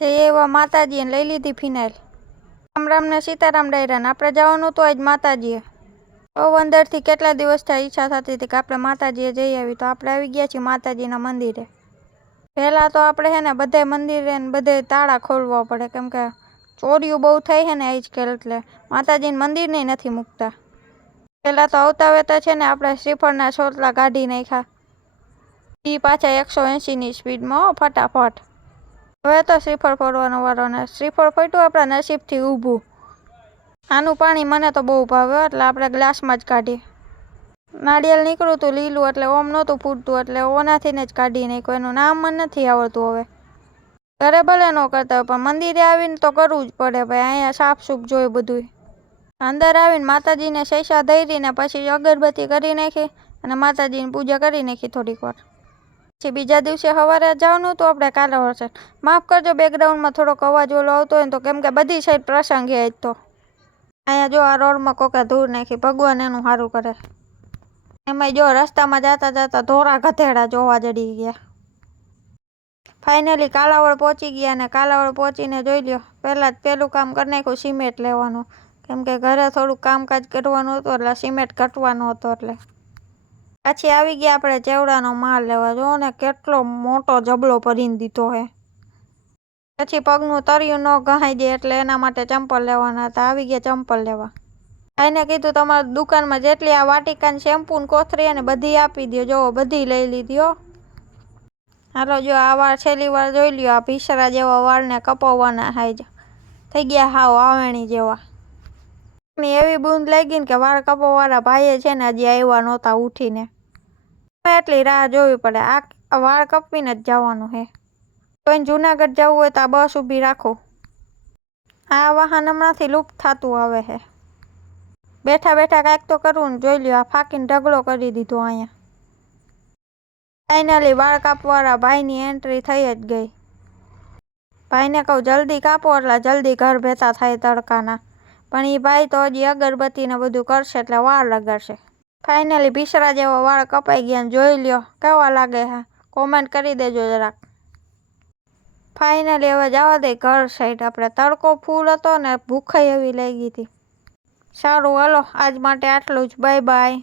જઈએ એવા માતાજીને લઈ લીધી ફિનાઇલ. રામ રામ ને સીતારામ ડાયરા ને આપણે જવાનું તો આજ માતાજીએ. તો અંદરથી કેટલા દિવસથી ઈચ્છા થતી હતી કે આપણે માતાજીએ જઈ આવી, તો આપણે આવી ગયા છીએ માતાજીના મંદિરે. પહેલાં તો આપણે હે ને બધે મંદિરે ને બધે તાળા ખોલવા પડે, કેમ કે ચોરીઓ બહુ થઈ છે ને આજકાલ, એટલે માતાજીને મંદિરને નથી મૂકતા. પહેલાં તો આવતા વેતા છે ને આપણે શ્રીફળના છોતલા કાઢી નાખ્યા, એ પાછા 180ની સ્પીડમાં ફટાફટ. હવે તો શ્રીફળ ફોડવાનો વારો ને શ્રીફળ ફોટ્યું આપણા નસીબથી ઊભું. આનું પાણી મને તો બહુ ભાવે, એટલે આપણે ગ્લાસમાં જ કાઢીએ. નાળિયેર નીકળ્યું હતું લીલું, એટલે ઓમ નહોતું ફૂટતું, એટલે ઓનાથી જ કાઢી નાખ્યું. એનું નામ મને નથી આવડતું. હવે ઘરે ભલે ન કરતા હોય પણ મંદિરે આવીને તો કરવું જ પડે ભાઈ. અહીંયા સાફ સૂફ જોઈ બધું. અંદર આવીને માતાજીને શૈષા ધરીને પછી અગરબત્તી કરી નાખી અને માતાજીની પૂજા કરી નાખી થોડીક વાર. પછી બીજા દિવસે સવારે જવાનું તો આપણે કાલે વર્ષે. માફ કરજો બેકગ્રાઉન્ડમાં થોડોક અવાજ ઓલો આવતો હોય ને, તો કેમ કે બધી સાઈડ પ્રસંગ છે. તો અહીંયા જો આ રોડમાં કોકે ધૂળ નાખી, ભગવાન એનું સારું કરે. એમાંય જો રસ્તામાં જતા જતા ધોરા ગધેડા જોવા જડી ગયા. ફાઇનલી કાલાવડ પહોંચી ગયા, અને કાલાવડ પહોંચીને જોઈ લ્યો પહેલું કામ કરી નાખ્યું સિમેન્ટ લેવાનું, કેમ કે ઘરે થોડુંક કામકાજ કરવાનું હતું, એટલે સિમેન્ટ ઘટવાનો હતો. એટલે પછી આવી ગયા આપણે ચેવડાનો માલ લેવા. જો ને કેટલો મોટો જબલો ભરીને દીધો હે. પછી પગનું તરિયું ન ગહાઈ દે એટલે એના માટે ચંપલ લેવાના હતા. આવી ગયા ચંપલ લેવા. ભાઈને કીધું તમારી દુકાનમાં જેટલી આ વાટિકા શેમ્પૂ ને કોથળી ને બધી આપી દો. જો બધી લઈ લીધી હો. હાલો જો આ વાળ છેલ્લી વાર જોઈ લ્યો. આ ભીસરા જેવા વાળને કપાવવાના હાઈ થઈ ગયા હાવ આવેણી જેવા. એવી બૂંદ લાગી ને કે વાળ કપાવવાળા ભાઈએ છે ને હજી આવ્યા નહોતા ઉઠીને. એટલી રાહ જોવી પડે. આ વાળ કપીને જ જવાનું હે. કોઈને જુનાગઢ જવું હોય તો આ બસ ઊભી રાખો. આ વાહન હમણાંથી લુપ્ત થતું આવે છે. બેઠા બેઠા કાંઈક તો કરવું ને. જોઈ લ્યો આ ફાકીને ઢગલો કરી દીધો અહીંયા. ફાઇનલી વાળ કાપવાળા ભાઈની એન્ટ્રી થઈ જ ગઈ. ભાઈને કહું જલ્દી કાપો એટલે જલ્દી ઘર ભેતા થાય તડકાના. પણ એ ભાઈ તો હજી અગરબત્તી ને બધું કરશે એટલે વાર લગાડશે. ફાઇનલી ભીસરા જેવા વાળ કપાઈ ગયા ને જોઈ લ્યો કેવા લાગે છે. કોમેન્ટ કરી દેજો જરાક. ફાઇનલી હવે જવા દે ઘર સાઈડ. આપણે તડકો ફૂલ હતો ને ભૂખ એવી લાગી હતી. સારું હાલો આજ માટે આટલું જ. Bye bye.